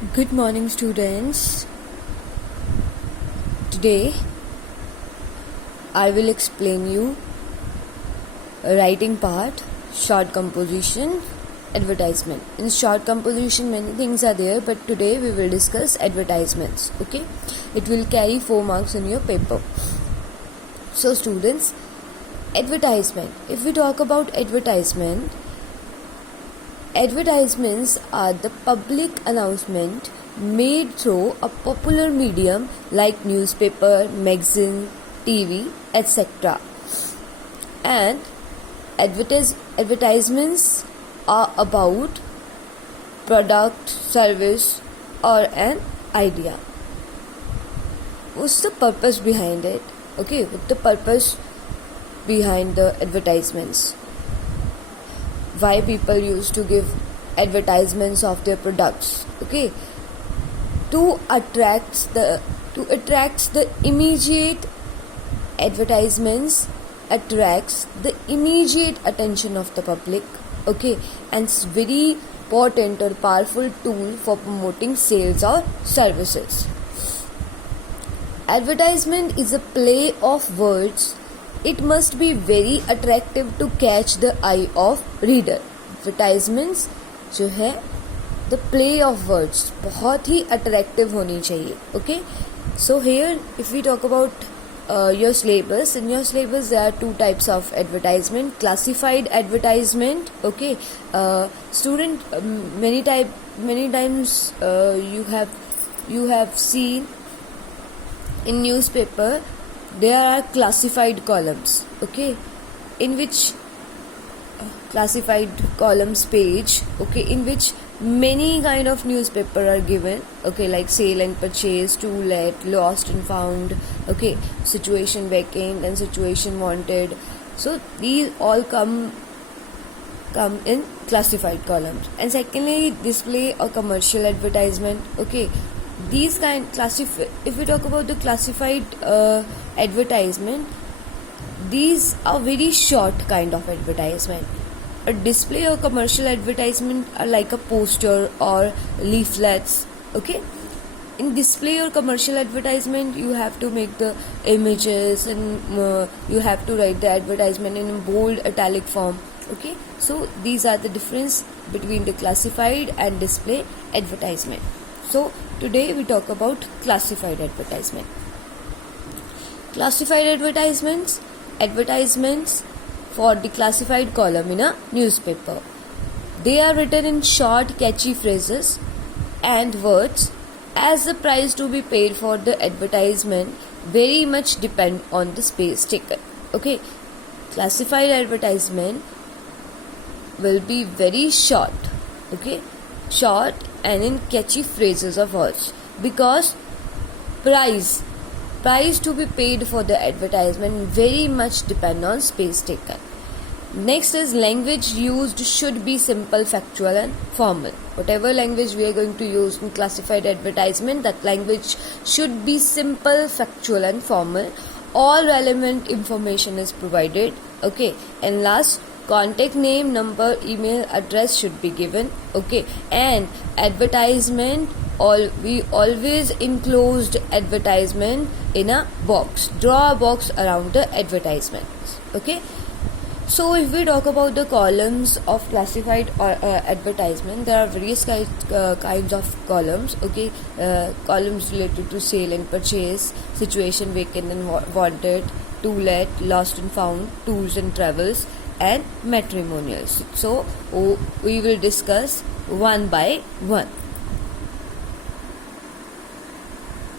Good morning, students. Today I will explain you a writing part, short composition, advertisement. In short composition, many things are there, but today we will discuss advertisements. Okay, it will carry 4 marks in your paper. So, students, advertisement. If we talk about advertisement, advertisements are the public announcement made through a popular medium like newspaper, magazine, TV, etc. And advertisements are about product, service, or an idea. What's the purpose behind it? Okay, what's the purpose behind the advertisements? Why people used to give advertisements of their products? Okay, to attracts the immediate advertisements attracts the immediate attention of the public. Okay, and it's very important or powerful tool for promoting sales or services. Advertisement is a play of words. It must be very attractive to catch the eye of reader. Advertisements जो है the play of words बहुत ही attractive होनी चाहिए. Okay, so here if we talk about your syllabus, in your syllabus there are 2 types of advertisement: classified advertisement. Okay, student, many times you have seen in newspaper there are classified columns. Okay, in which classified columns page, okay, in which many kind of newspaper are given. Okay, like sale and purchase, to let, lost and found, okay, situation vacant and situation wanted. So these all come in classified columns. And secondly, display or commercial advertisement. Okay, these if we talk about the classified advertisement, these are very short kind of advertisement. A display or commercial advertisement are like a poster or leaflets. Okay, in display or commercial advertisement you have to make the images and you have to write the advertisement in bold italic form. Okay, so these are the difference between the classified and display advertisement. So today we talk about classified advertisement. Classified advertisements for the classified column in a newspaper. They are written in short, catchy phrases and words. As the price to be paid for the advertisement very much depend on the space taken. Okay, classified advertisement will be very short. Okay, short and in catchy phrases of words, because price to be paid for the advertisement very much depend on space taken. Next is language used should be simple, factual and formal. Whatever language we are going to use in classified advertisement, that language should be simple, factual and formal. All relevant information is provided. Okay, and last, contact name, number, email, address should be given. Okay, and advertisement, we always enclosed advertisement in a box. Draw a box around the advertisements. Okay, so if we talk about the columns of classified advertisement, there are various kinds of columns. Okay, columns related to sale and purchase, situation vacant and wanted, to let, lost and found, tours and travels, and matrimonials. So we will discuss one by one.